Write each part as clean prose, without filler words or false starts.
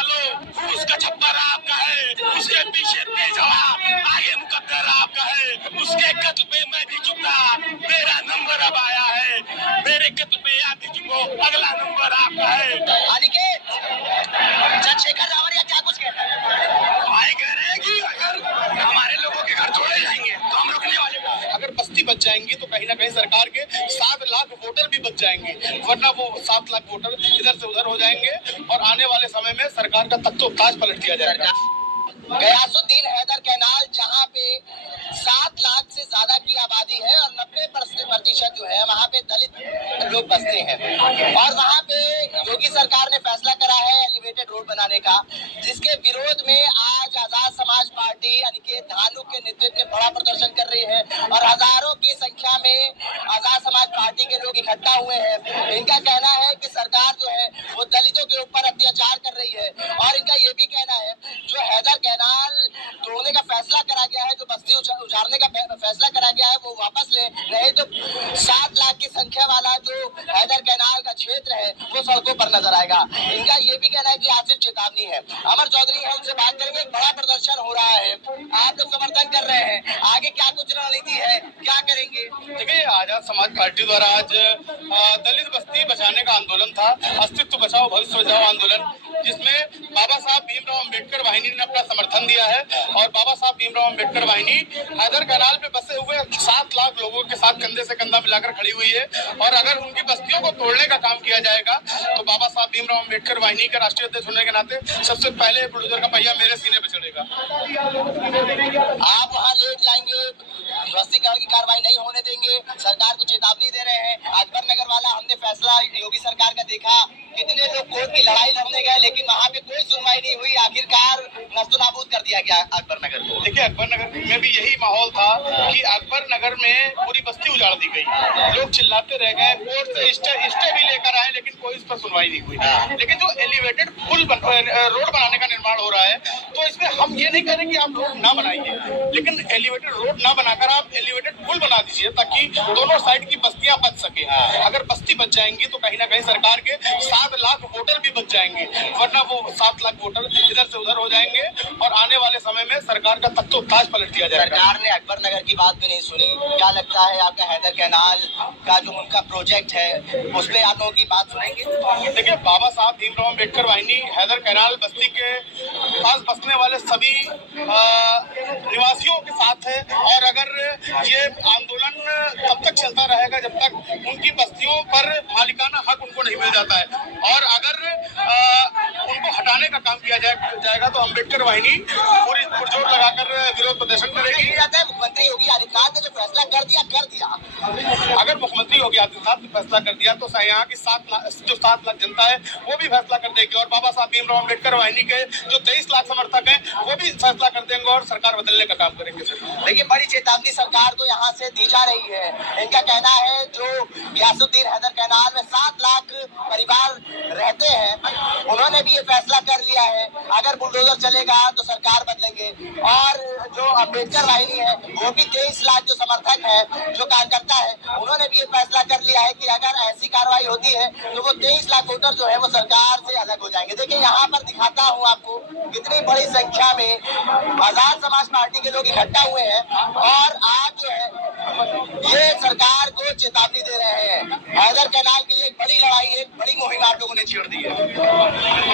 वालों, फूस का छप्पर आपका है, उसके पीछे तेज हवा, आगे मुकद्दर आपका है, उसके कत्ल पे मैं भी चुका, मेरा नंबर अब आया है, मेरे कत्ल पे आप भी चुको, अगला नंबर आपका है। अनिकेत, चंद्रशेखर रावत क्या कुछ कहता है? भाई कह रहे हैं कि अगर हमारे लोगों के घर तोड़े जाएंगे तो हम रुकने वाले नहीं। अगर बस्ती बच जाएंगी तो कहीं ना कहीं सरकार के 7 लाख वोटर भी बच जाएंगे, वरना वो 7 लाख वोटर इधर से उधर हो जाएंगे और आने वाले समय में सरकार का तख्तो-ताज पलट दिया जाएगा। गयासुद्दीन हैदर कैनाल, जहाँ पे 7 लाख से ज्यादा की आबादी है और 90% जो है वहाँ पे दलित लोग बसते हैं, और वहाँ पे योगी सरकार ने फैसला करा है एलिवेटेड रोड बनाने का, जिसके विरोध में आज आजाद समाज पार्टी अनिकेत धानुक के नेतृत्व में बड़ा प्रदर्शन कर रही है और हजारों की संख्या में आजाद समाज पार्टी के लोग इकट्ठा हुए हैं। इनका कहना है कि सरकार जो है वो दलितों के ऊपर अत्याचार कर रही है, और इनका ये भी कहना है जो हैदर कैनाल तोड़ने का फैसला करा गया है, जो बस्ती उजाड़ने का फैसला करा गया है, वो वापस ले, नहीं तो 7 लाख की संख्या वाला जो हैदर कैनाल का क्षेत्र है वो सड़कों पर नजर आएगा। इनका ये भी कहना है कि आज सिर्फ चेतावनी है। अमर चौधरी है, उनसे बात करेंगे। एक बड़ा प्रदर्शन हो रहा है, आप लोग समर्थन कर रहे हैं, आगे क्या कुछ रणनीति है, क्या करेंगे? देखिए, आजाद समाज पार्टी द्वारा आज दलित बस्ती बचाने का आंदोलन था, अस्तित्व बचाओ भविष्य बचाओ आंदोलन, जिसमें बाबा साहब भीमराव अम्बेडकर वाहिनी ने अपना समर्थन दिया है और बाबा साहब भीमराव अम्बेडकर वाहिनी हैदर कैनाल पे बसे हुए 7 लाख लोगों के साथ कंधे से कंधा मिलाकर खड़ी हुई है, और अगर उनकी बस्तियों को तोड़ने का काम किया जाएगा तो बाबा साहब भीमराव अम्बेडकर वाहिनी के राष्ट्रीय अध्यक्ष होने के नाते सबसे पहले बुलडोजर का पहिया मेरे सीने पे चढ़ेगा। आप वहाँ लेट जाएंगे, ध्वस्तीकरण की कार्रवाई नहीं होने देंगे, सरकार को चेतावनी दे रहे हैं। अकबर नगर वाला हमने फैसला योगी सरकार का देखा, कितने लोग कोर्ट की लड़ाई लड़ने गए लेकिन वहाँ पे कोई सुनवाई नहीं हुई, आखिरकार नस्तनाबूद कर दिया गया अकबर नगर को। देखिए, अकबर नगर में भी यही माहौल था कि अकबर नगर में पूरी बस्ती उजाड़ दी गई, लोग चिल्लाते रह गए, कोर्ट से स्टे भी लेकर आए लेकिन कोई इस पर सुनवाई नहीं हुई। लेकिन जो एलिवेटेड रोड बनाने का निर्माण हो रहा है, तो इसमें हम ये नहीं कह रहे कि आप रोड ना बनाइए, लेकिन एलिवेटेड रोड ना बनाकर आप एलिवेटेड पुल बना दीजिए ताकि दोनों साइड की बस्तियां बच सके। अगर बस्ती बच जाएंगी तो कहीं ना कहीं सरकार के 7 लाख वोटर भी बच जाएंगे, वरना वो 7 लाख वोटर इधर से उधर हो जाएंगे और आने वाले समय में सरकार का तख्तो-ताज पलट दिया जाएगा। सरकार ने अकबर नगर की बात भी नहीं सुनी। क्या लगता है आपका हैदर कैनाल का जो उनका प्रोजेक्ट है उस पर आप लोगों की बात सुनेंगे? देखिए, बाबा साहब भीमराव अम्बेडकर वाहिनी हैदर कैनाल बस्ती के पास बसने वाले सभी निवासियों के साथ है, और अगर ये आंदोलन तब तक चलता रहेगा जब तक उनकी बस्तियों पर मालिकाना हक उनको नहीं मिल जाता है, और अगर उनको हटाने का काम किया जाएगा तो अम्बेडकर वाहिनी पूरी पुरजोर लगाकर विरोध प्रदर्शन करेगी। मुख्यमंत्री योगी आदित्यनाथ ने जो फैसला कर दिया। अगर मुख्यमंत्री योगी आदित्यनाथ ने फैसला कर दिया तो यहाँ की 7 लाख जनता है वो भी फैसला कर देगी, और बाबा साहब भीमराव अम्बेडकर वाहिनी के जो 23 लाख समर्थक हैं वो भी फैसला कर देंगे और सरकार बदलने का काम करेंगे। देखिए, बड़ी चेतावनी सरकार को यहाँ से दी जा रही है। इनका कहना है जो गयासुद्दीन हैदर कैनाल में 7 लाख परिवार रहते हैं, उन्होंने भी ये फैसला कर लिया है, अगर बुलडोजर चलेगा तो सरकार बदलेंगे। और जो अम्बेडकर वाहिनी है वो भी 23 लाख जो समर्थक है, जो कार्यकर्ता है, उन्होंने भी ये फैसला कर लिया है कि अगर ऐसी कार्रवाई होती है तो वो 23 लाख वोटर जो है वो सरकार से अलग हो जाएंगे। देखिए, यहाँ पर दिखाता हूँ आपको कितनी बड़ी संख्या में आजाद समाज पार्टी के लोग इकट्ठा हुए हैं और आज जो है ये सरकार को चेतावनी दे रहे हैं। हैदर कैनाल के लिए एक बड़ी लड़ाई, एक बड़ी मुहिम आप लोगों ने छेड़ दी है।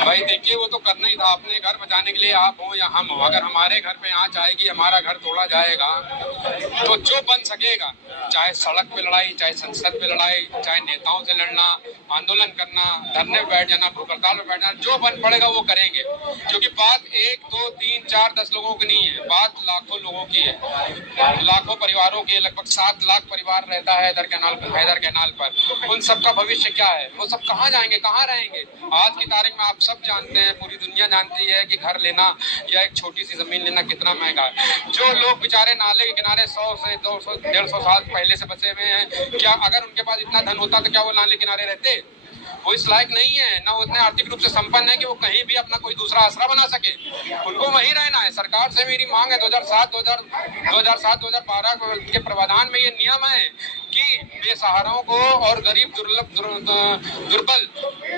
भाई देखिए, वो तो करना ही था, अपने घर बचाने के लिए आप हो या हम हो, अगर हमारे घर पे आँच आएगी, हमारा घर तोड़ा जाएगा, तो जो बन सकेगा, चाहे सड़क पे लड़ाई, चाहे संसद पे लड़ाई, चाहे नेताओं से लड़ना, आंदोलन करना, धरने पे बैठ जाना, भूख हड़ताल पे बैठ जाना, जो बन पड़ेगा वो करेंगे, क्योंकि बात 1, 2, 3, 4, 10 लोगों की नहीं है, बात लाखों लोगों की है, लाखों परिवारों के, लगभग 7 लाख परिवार रहता है हैदर कैनाल पर। उन सबका भविष्य क्या है, वो सब कहाँ जाएंगे, कहाँ रहेंगे? आज की तारीख में आप सब जानते हैं, पूरी दुनिया जानती है कि घर लेना या एक छोटी सी जमीन लेना कितना महंगा है। जो लोग बेचारे नाले के किनारे 100 से 200 150 साल पहले से बसे हुए हैं, क्या अगर उनके पास इतना धन होता तो क्या वो नाले किनारे रहते? वो इस लायक नहीं है, ना उतने आर्थिक रूप से संपन्न है कि वो कहीं भी अपना कोई दूसरा आसरा बना सके। उनको वहीं रहना है। सरकार से मेरी मांग है, 2007-2012 के प्रावधान में ये नियम है कि बेसहाराओं को और गरीब दुर्बल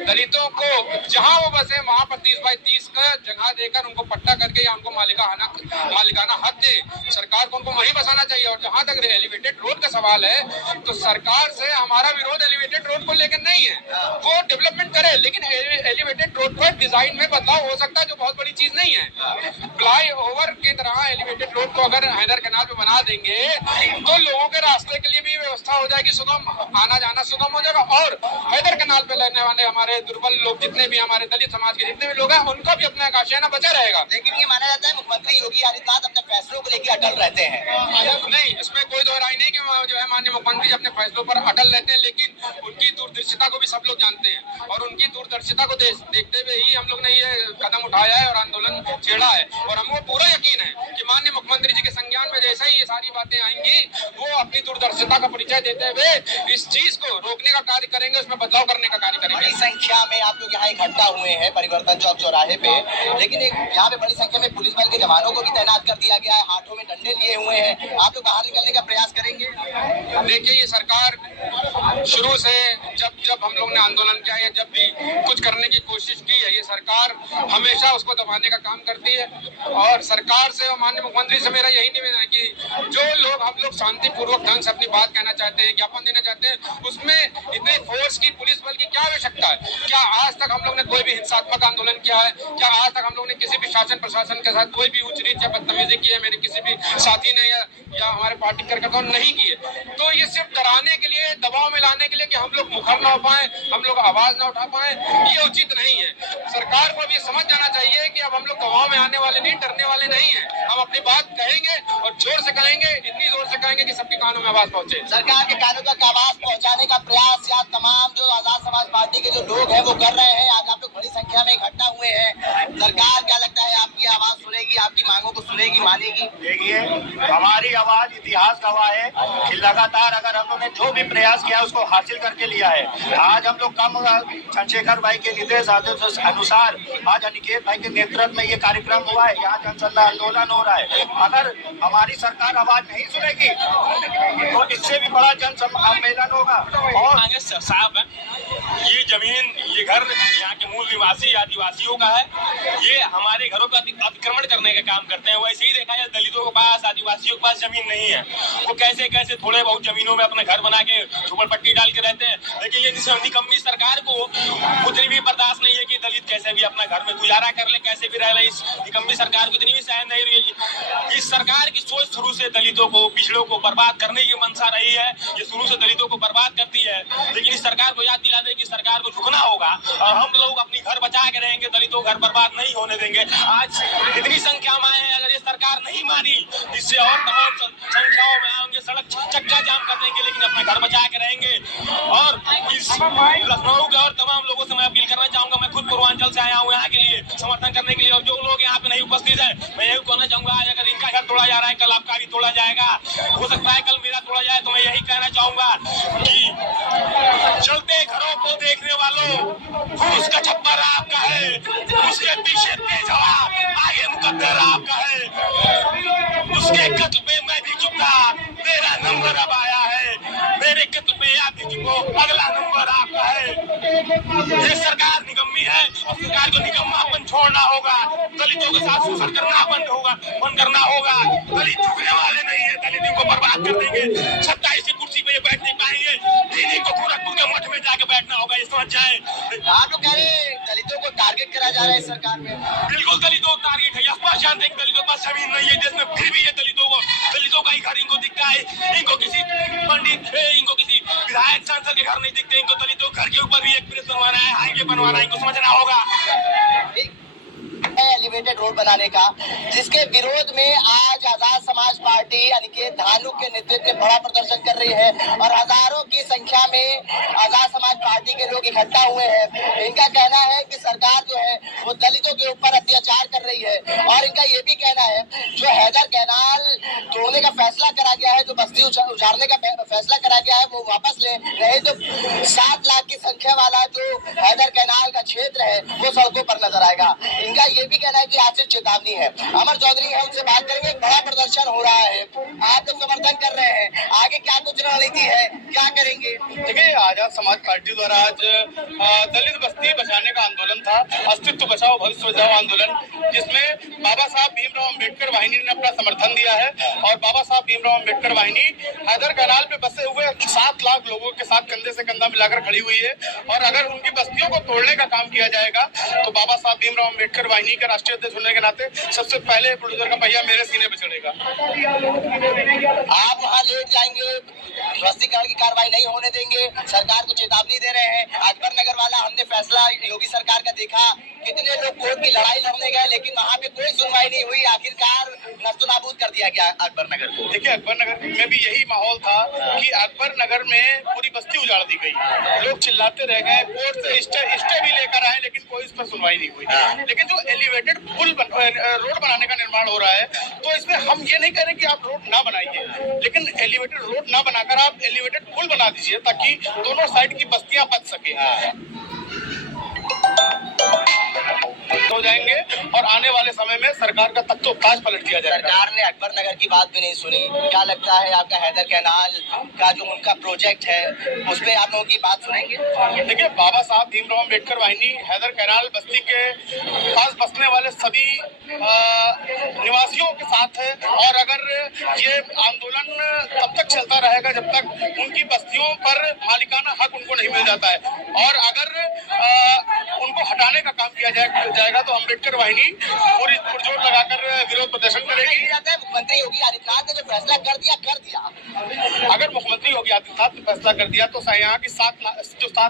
दलितों को जहां वो बसे वहां पर 30/30 का जगह देकर उनको पट्टा करके या उनको मालिकाना हक दे। सरकार को उनको वहीं बसाना चाहिए। और जहां तक एलिवेटेड रोड का सवाल है तो सरकार से हमारा विरोध एलिवेटेड रोड को लेकर नहीं है, वो डेवलपमेंट करे, लेकिन एलिवेटेड रोड पर डिजाइन में बदलाव हो सकता है जो बहुत बड़ी चीज नहीं है। फ्लाई ओवर की तरह एलिवेटेड रोड को अगर हैदर कैनाल पे बना देंगे तो लोगों के रास्ते के लिए भी व्यवस्था हो जाएगी, सुगम आना जाना सुगम हो जाएगा। और हैदर कैनाल पे रहने वाले हमारे दुर्बल लोग जितने भी हमारे दलित समाज के जितने भी लोग हैं उनका भी अपना आशियाना बचा रहेगा। लेकिन ये माना जाता है मुख्यमंत्री योगी आदित्यनाथ अपने फैसलों को लेकर अटल रहते हैं। नहीं, इसमें कोई दो राय नहीं कि जो है माननीय मुख्यमंत्री अपने फैसलों पर अटल रहते हैं, लेकिन उनकी दूरदर्शिता को भी सब लोग जानते हैं और उनकी दूरदर्शिता को देखते हुए ही हम लोग ने ये कदम उठाया है और आंदोलन छेड़ा है। और हमको पूरा यकीन है कि माननीय मुख्यमंत्री जी के संज्ञान में जैसे ही ये सारी बातें आएंगी वो अपनी दूरदर्शिता का परिचय देते हुए इस चीज को रोकने का कार्य करेंगे, उसमें बदलाव करने का कार्य करेंगे। बड़ी संख्या में आप लोग यहाँ इकट्ठा हुए हैं परिवर्तन चौक चौराहे पे, लेकिन यहाँ पे बड़ी संख्या में पुलिस बल के जवानों को भी तैनात कर दिया गया है, हाथों में डंडे लिए हुए हैं। आप लोग बाहर निकलने का प्रयास करेंगे? देखिए, ये सरकार शुरू से जब हम लोग ने आंदोलन किया या जब भी कुछ करने की कोशिश की है, ये सरकार हमेशा उसको दबाने का काम करती है। और सरकार से और माननीय मुख्यमंत्री से मेरा यही निवेदन है कि जो लोग हम लोग शांतिपूर्वक ढंग से अपनी बात कहना चाहते हैं, ज्ञापन देना चाहते हैं, उसमें इतने फोर्स की, पुलिस बल की क्या आवश्यकता है? क्या आज तक हम लोग ने कोई भी हिंसात्मक आंदोलन किया है? क्या आज तक हम लोग ने किसी भी शासन प्रशासन के साथ कोई भी उच्च नीच या बदतमीजी की है? मेरे किसी भी साथी ने या हमारे पार्टी कार्यकर्ताओं ने नहीं किए। तो ये सिर्फ डराने के लिए, दबाव में लाने के लिए कि हम लोग मुखर ना हो पाए, हम लोग आवाज ना उठा पाए, ये उचित नहीं है। सरकार को अब ये समझ जाना चाहिए कि अब हम लोग दबाव में आने वाले नहीं, डरने वाले नहीं है। हम अपनी बात कहेंगे और जोर से कहेंगे, इतनी जोर से कहेंगे कि सबके कानों में आवाज पहुंचे। सरकार के कानों तक आवाज पहुंचाने का प्रयास या तमाम जो आजाद समाज पार्टी के जो लोग हैं वो कर रहे हैं। आज आप लोग बड़ी संख्या में इकट्ठा हुए हैं, सरकार क्या लगता है आपकी आवाज सुनेगी, आपकी मांगों को सुनेगी, मानेगी? देखिए, हमारी आवाज इतिहास गवाह है कि लगातार अगर हम लोगों ने जो भी प्रयास किया उसको हासिल करके लिया है। आज हम लोग कम चंद्रशेखर भाई के निर्देश अनुसार आज अनिकेत भाई के नेतृत्व में ये कार्यक्रम हुआ है, यहाँ जनसंघ आंदोलन हो रहा है। अगर हमारी सरकार आवाज नहीं सुनेगी तो इससे भी बड़ा जन सम्मेलन होगा। और साहब, ये जमीन, ये घर यहाँ के मूल निवासी आदिवासियों का है। ये हमारे घरों का अतिक्रमण करने का काम करते हैं। वैसे ही देखा जाए दलितों के पास, आदिवासियों के पास जमीन नहीं है, वो कैसे कैसे थोड़े बहुत जमीनों में अपना घर बना के झोपड़पट्टी डाल के रहते हैं। लेकिन ये निकम्मी सरकार को उतनी भी बर्दाश्त नहीं है कि दलित कैसे भी अपना घर में गुजारा कर ले, कैसे भी रह ले। इस निकम्मी सरकार को इतनी भी सहन नहीं रही। इस सरकार की सोच शुरू से दलितों को, पिछड़ों को बर्बाद करने की मंशा रही है। ये शुरू से दलितों को बर्बाद करती है। लेकिन इस सरकार को याद दिला दे कि सरकार को झुकना होगा और हम लोग अपनी घर बचा के रहेंगे, दलितों घर बर्बाद नहीं होने देंगे। आज इतनी संख्या में आए हैं, अगर ये सरकार नहीं मानी इससे और तमाम संख्याओं में आएंगे, सड़क चक्का जाम कर देंगे, लेकिन अपना घर बचा के रहेंगे। और इस लखनऊ के और तमाम लोगों से मैं अपील करना चाहूंगा, मैं खुद पूर्वांचल से आया हूँ यहाँ के लिए समर्थन करने के लिए। और जो लोग यहाँ पे नहीं उपस्थित है, मैं यही कहना चाहूंगा, आज अगर इनका घर तोड़ा जा रहा है, कल आपका भी तोड़ा जाएगा। हो सकता है कल मेरा तोड़ा जाए। तो मैं यही कहना चाहूंगा कि चलते घरों को देखने वालों, फूस का छप्पर आपका है, उसके पीछे तेज हवा, आगे मुकद्दर आपका है। उसके कत्ल पे मैं भी चुका, मेरा नंबर अब आया है। मेरे कत्ल पे आप भी चुको, अगला नंबर आपका है। ये सरकार निकम्मी है और सरकार को निकम्मापन छोड़ना होगा। दलितों के साथ शोषण करना बंद करना होगा। दलित झुकने वाले नहीं है, दलित इनको बर्बाद कर देंगे। 27 कुर्सी पे ये बैठ नहीं पाएंगे, इनको गोरखपुर के मठ में जाके बैठना होगा, ये समझ जाए। आप लोग कह रहे हैं दलितों को टारगेट करा जा रहा है सरकार में? बिल्कुल दलितों को टारगेट है। स्पष्ट जानते हैं दलितों के पास जमीन नहीं है देश में, फिर भी ये दलितों का ही घर इनको दिखता है। इनको किसी पंडित, इनको किसी विधायक सांसद के घर नहीं दिखते। इनको दलितों घर के ऊपर भी एक ब्रिज बनवाना है, हाईवे बनवाना है, इनको समझना होगा। एलिवेटेड रोड बनाने का, जिसके विरोध में आज आजाद समाज पार्टी अनिकेत धानुक के नेतृत्व में बड़ा प्रदर्शन कर रही है और हजारों की संख्या में आजाद समाज पार्टी के लोग इकट्ठा हुए हैं। इनका कहना है कि सरकार जो है वो दलितों दलितों के ऊपर अत्याचार कर रही है। और इनका ये भी कहना है जो हैदर कैनाल तोड़ने का फैसला करा गया है, जो बस्ती उजाड़ने का फैसला करा गया है, वो वापस ले, नहीं तो 7 लाख की संख्या वाला जो हैदर कैनाल का क्षेत्र है वो सड़कों पर नजर आएगा। इनका ये भी कहना है कि आज सिर्फ चेतावनी है। अमर चौधरी है, उनसे बात करेंगे। एक बड़ा प्रदर्शन हो रहा है, आप लोग समर्थन कर रहे हैं, आगे क्या कुछ रणनीति है, क्या करेंगे? देखिए, आजाद समाज पार्टी द्वारा आज दलित बस्ती बचाने का आंदोलन था, अस्तित्व बचाओ भविष्य बचाओ आंदोलन, जिसमें बाबा साहब भीमराव अम्बेडकर वाहिनी ने अपना समर्थन दिया है। और बाबा साहब भीमराव अम्बेडकर वाहिनी हैदर कैनाल पे बसे हुए 7 लाख लोगों के साथ कंधे से कंधा मिलाकर खड़ी हुई है। और अगर उनकी बस्तियों को तोड़ने का काम किया जाएगा तो बाबा साहब भीमराव अम्बेडकर वाहिनी के राष्ट्रीय अध्यक्ष होने के नाते सबसे पहले बुलडोजर का पहिया मेरे सीने पे चढ़ेगा। आप वहाँ लेट जाएंगे, ध्वस्तीकरण की कार्रवाई नहीं होने देंगे, सरकार को चेतावनी दे रहे हैं। अकबर नगर वाला हमने फैसला योगी सरकार का देखा, कितने लोग कोर्ट की लड़ाई लड़ने गए लेकिन वहाँ पे कोई सुनवाई नहीं हुई, आखिरकार नस्तनाबूद कर दिया गया अकबर नगर को। देखिए, अकबर नगर में भी यही माहौल था कि अकबर नगर में पूरी बस्ती उजाड़ दी गई, लोग चिल्लाते रह गए, कोर्ट से स्टे भी लेकर आए लेकिन कोई इस पर सुनवाई नहीं हुई। लेकिन जो एलिवेटेड रोड बनाने का निर्माण हो रहा है, तो इसमें हम ये नहीं कह रहे कि आप रोड ना बनाइए, लेकिन एलिवेटेड रोड ना बनाकर आप एलिवेटेड पुल बना दीजिए ताकि दोनों साइड की बस्तियां बच सके हो जाएंगे। और आने वाले समय में सरकार का तख्तो ताज पलट दिया जाएगा। सरकार ने अकबर नगर की बात भी नहीं सुनी। क्या लगता है आपका हैदर कैनाल का जो उनका प्रोजेक्ट है उस पर आप लोगों की बात सुनेंगे? देखिए, बाबा साहब भीमराव अम्बेडकर वाहिनी हैदर कैनाल बस्ती के पास बसने वाले सभी निवासियों के साथ है। और अगर ये आंदोलन तब तक चलता रहेगा जब तक उनकी बस्तियों पर मालिकाना हक उनको नहीं मिल जाता है। और अगर उनको हटाने का काम किया जाएगा तो अम्बेडकर वाहिनी पूरी पुरजोर लगाकर विरोध प्रदर्शन करेगी। मुख्यमंत्री योगी आदित्यनाथ ने जो फैसला कर दिया। अगर मुख्यमंत्री योगी आदित्यनाथ ने फैसला कर दिया तो यहाँ की 7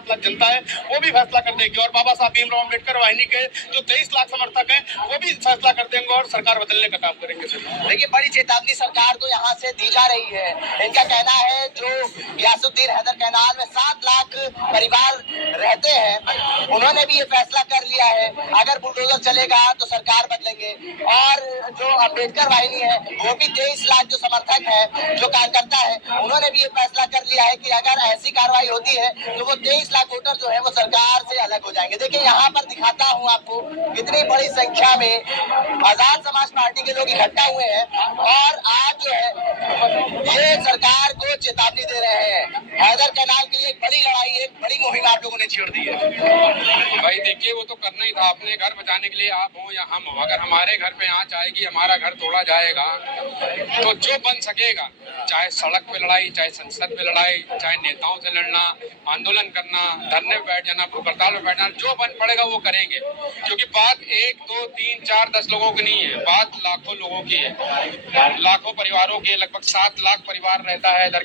लाख जनता है वो भी फैसला कर देगी। और बाबा साहब भीमराव अम्बेडकर वाहिनी के जो 23 लाख समर्थक हैं वो भी फैसला कर देंगे और सरकार बदलने का काम करेंगे। देखिए, बड़ी चेतावनी सरकार को यहाँ से दी जा रही है। इनका कहना है जो गियासुद्दीन हैदर कैनाल में 7 लाख परिवार रहते हैं, उन्होंने भी ये फैसला कर लिया है, अगर बुलडोजर चलेगा तो सरकार बदलेंगे। और जो अम्बेडकर वाहिनी है वो भी 23 लाख जो समर्थक है, जो कार्यकर्ता है, उन्होंने भी ये फैसला कर लिया है कि अगर ऐसी कार्रवाई होती है तो वो 23 लाख वोटर जो है वो सरकार से अलग हो जाएंगे। देखिए, यहाँ पर दिखाता हूँ आपको कितनी बड़ी संख्या में आजाद समाज पार्टी के लोग इकट्ठा हुए हैं और आज जो है ये सरकार को चेतावनी दे रहे हैं। हैदर कैनाल के लिए एक बड़ी लड़ाई, एक बड़ी मुहिम आप लोगों ने छेड़ दी है। भाई देखिए, वो तो करना ही था, अपने घर बचाने के लिए आप हो या हम हो। अगर हमारे घर पे आँच आएगी, हमारा घर तोड़ा जाएगा, तो जो बन सकेगा, चाहे सड़क पे लड़ाई, चाहे संसद पे लड़ाई, चाहे नेताओं से लड़ना, आंदोलन करना, धरने पे बैठ जाना, भूख हड़ताल पे बैठना, जो बन पड़ेगा वो करेंगे। क्योंकि बात 1, 2, 3, 4, 10 लोगों की नहीं है, बात लाखों लोगों की है, लाखों परिवारों की। लगभग 7 लाख परिवार रहता है हैदर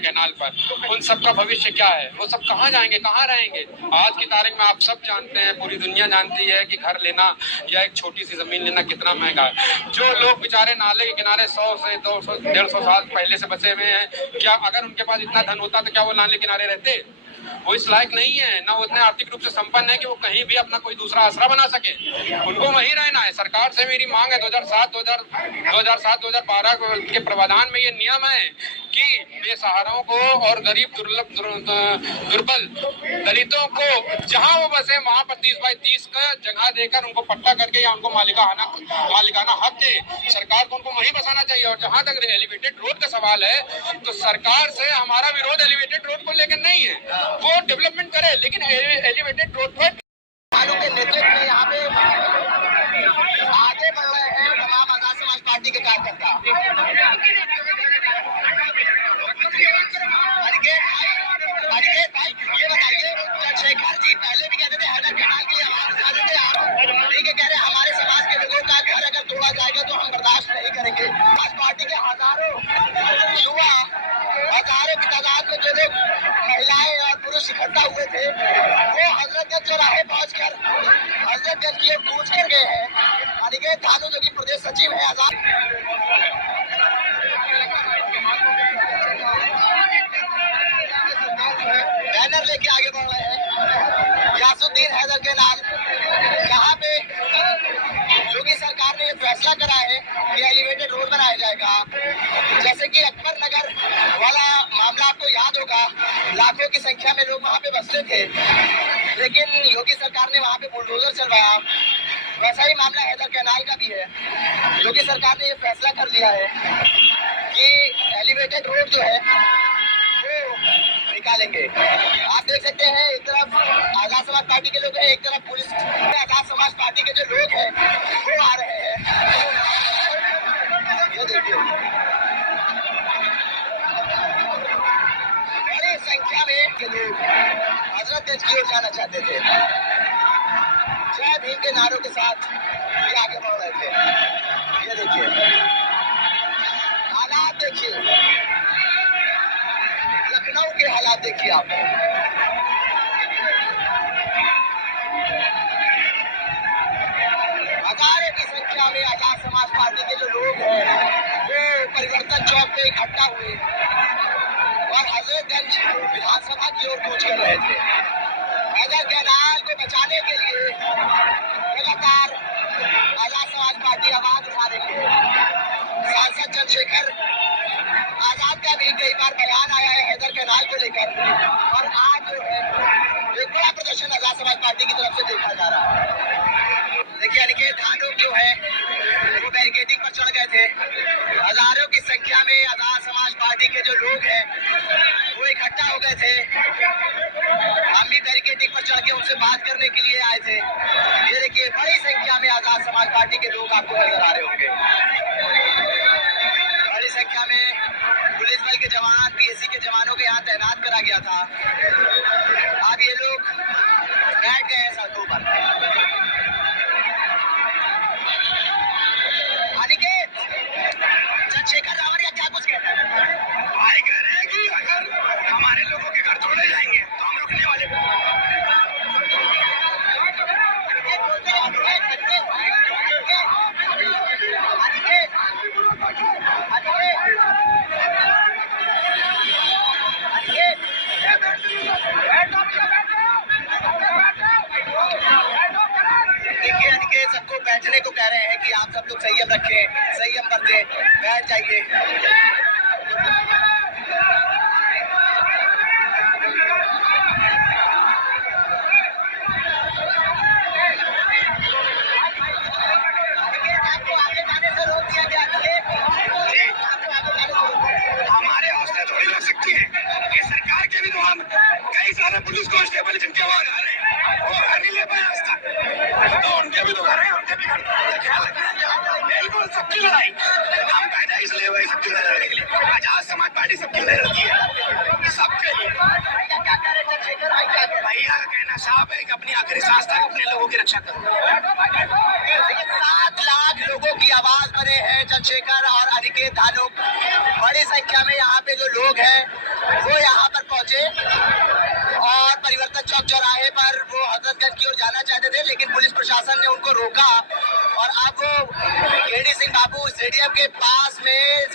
कैनाल पर। उन सबका भविष्य क्या है? वो सब कहाँ जाएंगे, कहाँ रहेंगे? आज की तारीख में आप सब जानते हैं, पूरी दुनिया जानती है कि घर लेना या एक छोटी सी जमीन लेना कितना महंगा है। जो लोग बेचारे नाले के किनारे 100 से 200 150 साल पहले से बसे हुए हैं, क्या अगर उनके पास इतना धन होता तो क्या वो नाले किनारे रहते? वो इस लायक नहीं है, ना उतने आर्थिक रूप से संपन्न है कि वो कहीं भी अपना कोई दूसरा आसरा बना सके। उनको वहीं रहना है। सरकार से मेरी मांग है, 2007-2012 के प्रावधान में ये नियम है कि बेसहाराओं को और गरीब दुर्बल दलितों को जहां वो बसे वहां पर 30x30 का जगह देकर उनको पट्टा करके या उनको मालिकाना हक दे। सरकार को उनको वहीं बसाना चाहिए। और जहां तक एलिवेटेड रोड का सवाल है, तो सरकार से हमारा विरोध एलिवेटेड रोड को लेकर नहीं है, वो डेवलपमेंट करे, लेकिन एलिवेटेड रोड पर के नेतृत्व में यहाँ पे आगे बढ़ रहे हैं तमाम आजाद समाज पार्टी के कार्यकर्ता। अनिकेत भाई, ये बताइए, चंद्रशेखर जी पहले भी कहते थे हैदर कैनाल की आवाज उठाते थे, आप ठीक है कह रहे हैं हमारे समाज के लोगों का घर अगर तोड़ा जाएगा तो हम बर्दाश्त नहीं करेंगे। आज पार्टी के हजारों युवा, हजारों की तादाद में जो लोग महिलाएं और पुरुष इकट्ठा हुए थे, वो हजरतगंज चौराहे पहुंचकर हजरतगंज की ओर कूच कर गए हैं। अनिकेत धानू जो कि प्रदेश सचिव है आजाद, बैनर लेके आगे बढ़ रहे हैं। गियासुद्दीन हैदर कैनाल, यहाँ पे फैसला करा है कि एलिवेटेड रोड बनाया जाएगा। जैसे कि अकबर नगर वाला मामला आपको याद होगा, लाखों की संख्या में लोग वहां पे बसते थे, लेकिन योगी सरकार ने वहां पे बुलडोजर चलवाया। वैसा ही मामला हैदर कैनाल का भी है। योगी सरकार ने ये फैसला कर लिया है कि एलिवेटेड रोड जो है वो निकालेंगे। आप देख सकते हैं, एक तरफ आजाद समाज पार्टी के लोग हैं, एक तरफ पुलिस। आजाद समाज पार्टी के जो लोग हैं वो आ रहे हैं। ये देखिए बड़ी संख्या में के लोग हजरतगंज की ओर जाना चाहते थे। जय भीम के नारों के साथ ये आगे बढ़ रहे थे। ये देखिए हालात, देखिए लखनऊ के हालात देखिए आप। हजारों की संख्या में आजाद समाज पार्टी के जो लोग हैं वो परिवर्तन चौक पे इकट्ठा हुए और हजरतगंज विधानसभा की ओर कूच कर रहे थे। हैदर कैनाल को बचाने के लिए लगातार आजाद समाज पार्टी आवाज उठा रही है। सांसद चंद्रशेखर आजाद का भी कई बार बयान आया है हैदर कैनाल को लेकर, और आज जो है एक बड़ा प्रदर्शन आजाद समाज पार्टी की तरफ से देखा जा रहा है। देखिए अनिकेत धानुक जो है वो बैरिकेडिंग पर चढ़ गए थे। हजारों की संख्या में आजाद समाज पार्टी के जो लोग हैं वो इकट्ठा हो गए थे। हम भी बैरिकेडिंग पर चढ़ के उनसे बात करने के लिए आए थे। ये देखिए बड़ी संख्या में आजाद समाज पार्टी के लोग आपको नजर आ रहे होंगे। बड़ी संख्या में पुलिस बल के जवान, पीएससी के जवानों के यहाँ तैनात करा गया था। अब ये लोग बैठ गए हैं सड़कों पर। अनिकेत, चंद्रशेखर रावत क्या कुछ कहते हैं? भाई कह रहे हैं कि अगर हमारे लोगों के घर तोड़े जाएंगे तो हम रुकने वाले देखिए अनिकेत सबको बैठने को कह रहे हैं कि आप सब लोग संयम रखें, संयम बरतें, बैठ जाइए। आपको आगे जाने से रोक दिया गया हमारे हौसले थोड़ी रोक सकती है। ये सरकार के भी तो हम कई सारे पुलिस कांस्टेबल जिनके वहाँ घर है वो घर नहीं ले पाए आज तक, तो उनके भी तो घर है, उनके भी घर का ख्याल रखना। बिल्कुल सबकी लड़ाई हम पैदा इसलिए हुए, सबकी लड़ाई के लिए। आजाद समाज पार्टी सबकी लड़ाई लड़ती है, सबके लिए। क्या कह रहे चंद्रशेखर भाई? क्या भैया का कहना साफ है कि अपनी आखिरी सांस तक अपने लोगों की रक्षा करो। 7 लाख लोगों की आवाज बने हैं चंद्रशेखर और अनिकेत धानुक। बड़ी संख्या में यहाँ पे जो लोग हैं वो यहाँ पर पहुंचे और परिवर्तन चौक चौराहे पर वो हजरतगंज की ओर जाना चाहते थे, लेकिन पुलिस प्रशासन ने उनको रोका और अब वो केडी सिंह बाबू स्टेडियम के पास में